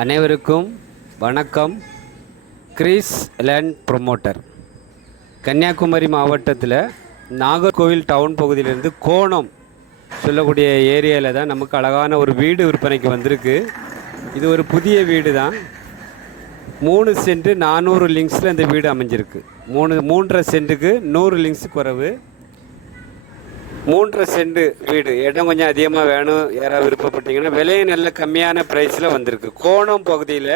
அனைவருக்கும் வணக்கம். Greece land promoter. Kanyakumari மாவட்டத்தில் நாகர்கோவில் டவுன் பகுதியிலேருந்து கோணம் சொல்லக்கூடிய ஏரியாவில் தான் நமக்கு அழகான ஒரு வீடு விற்பனைக்கு வந்திருக்கு. இது ஒரு புதிய வீடு தான். 3 சென்ட் 400 லிங்க்ஸில் இந்த வீடு அமைஞ்சிருக்கு. 3.5 சென்ட்டுக்கு 100 லிங்க்ஸ் குறைவு. 3.5 சென்ட் வீடு. இடம் கொஞ்சம் அதிகமாக வேணும், யாராவது விருப்பப்பட்டீங்கன்னா விலையும் நல்ல கம்மியான ப்ரைஸில் வந்திருக்கு. கோணம் பகுதியில்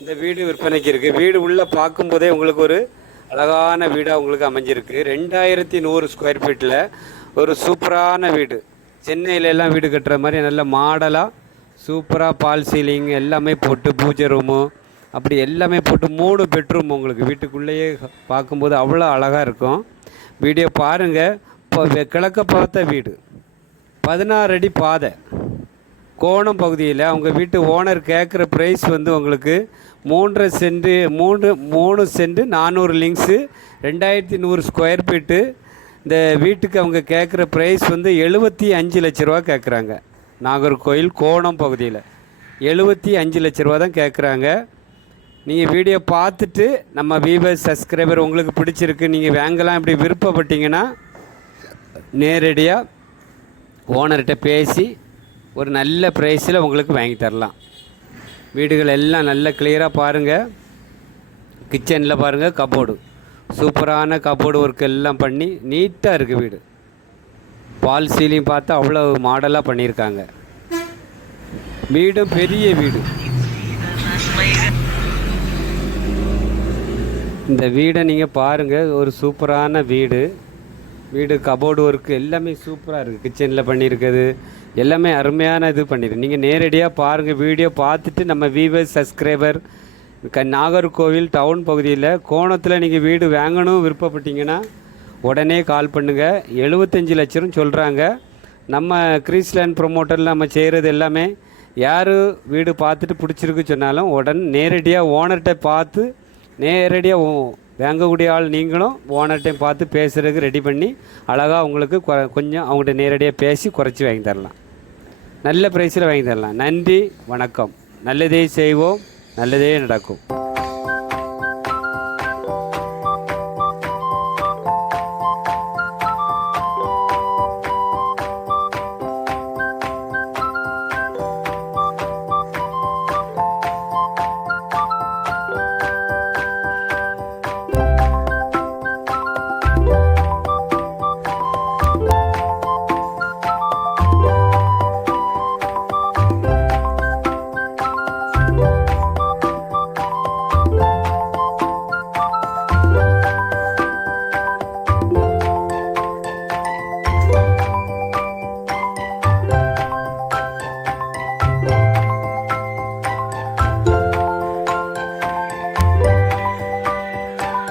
இந்த வீடு விற்பனைக்கு இருக்குது. வீடு உள்ளே பார்க்கும்போதே உங்களுக்கு ஒரு அழகான வீடாக உங்களுக்கு அமைஞ்சிருக்கு. 2100 ஸ்கொயர் ஃபீட்டில் ஒரு சூப்பரான வீடு. சென்னையிலெல்லாம் வீடு கட்டுற மாதிரி நல்ல மாடலாக சூப்பராக பால் சீலிங் எல்லாமே போட்டு, பூஜை ரூமு அப்படி எல்லாமே போட்டு 3 பெட்ரூம் உங்களுக்கு வீட்டுக்குள்ளேயே பார்க்கும்போது அவ்வளோ அழகாக இருக்கும். வீடியோ பாருங்கள். இப்போ கிழக்க பார்த்த வீடு, 16 அடி பாதை, கோணம் பகுதியில் அவங்க வீட்டு ஓனர் கேட்குற ப்ரைஸ் வந்து உங்களுக்கு 3 cent 3 cent 400 links 2100 square feet. இந்த வீட்டுக்கு அவங்க கேட்குற ப்ரைஸ் வந்து 75 லட்ச ரூபா கேட்குறாங்க. நாகர்கோவில் கோணம் பகுதியில் 75 லட்ச ரூபா தான் கேட்குறாங்க. நீங்கள் வீடியோ பார்த்துட்டு நம்ம வியூவர்ஸ் சப்ஸ்கிரைபர் உங்களுக்கு பிடிச்சிருக்கு, நீங்கள் வாங்கலாம் இப்படி விருப்பப்பட்டீங்கன்னா நேரடியாக ஓனர்கிட்ட பேசி ஒரு நல்ல ப்ரைஸில் உங்களுக்கு வாங்கி தரலாம். வீடுகள் எல்லாம் நல்ல கிளியராக பாருங்கள். கிச்சனில் பாருங்கள், கபோர்டு சூப்பரான கபோர்டு ஒர்க் எல்லாம் பண்ணி நீட்டாக இருக்குது வீடு. பால் சீலிங் பார்த்தா அவ்வளோ மாடலாக பண்ணியிருக்காங்க. வீடும் பெரிய வீடு. இந்த வீடை நீங்கள் பாருங்கள், ஒரு சூப்பரான வீடு. வீடு கபோர்டு ஒர்க்கு எல்லாமே சூப்பராக இருக்குது. கிச்சனில் பண்ணியிருக்குது எல்லாமே அருமையான இது பண்ணியிருக்கு. நீங்கள் நேரடியாக பாருங்கள். வீடியோ பார்த்துட்டு நம்ம வியூவர்ஸ் சப்ஸ்கிரைபர் நாகர்கோவில் டவுன் பகுதியில் கோணத்தில் நீங்கள் வீடு வாங்கணும் விருப்பப்பட்டீங்கன்னா உடனே கால் பண்ணுங்கள். 75 லட்சம் சொல்கிறாங்க. நம்ம கிரீஸ் லேண்ட் ப்ரொமோட்டரில் நம்ம செய்கிறது எல்லாமே யார் வீடு பார்த்துட்டு பிடிச்சிருக்கு சொன்னாலும் நேரடியாக ஓனர்கிட்ட பார்த்து நேரடியாக வாங்கக்கூடிய ஆள் நீங்களும் ஓனர்கிட்டையும் பார்த்து பேசுகிறதுக்கு ரெடி பண்ணி அழகாக உங்களுக்கு கொஞ்சம் அவங்கள்ட்ட நேரடியாக பேசி குறைச்சி வாங்கி தரலாம். நல்ல ப்ரைஸில் வாங்கி தரலாம். நன்றி, வணக்கம். நல்லதே செய்வோம், நல்லதே நடக்கும்.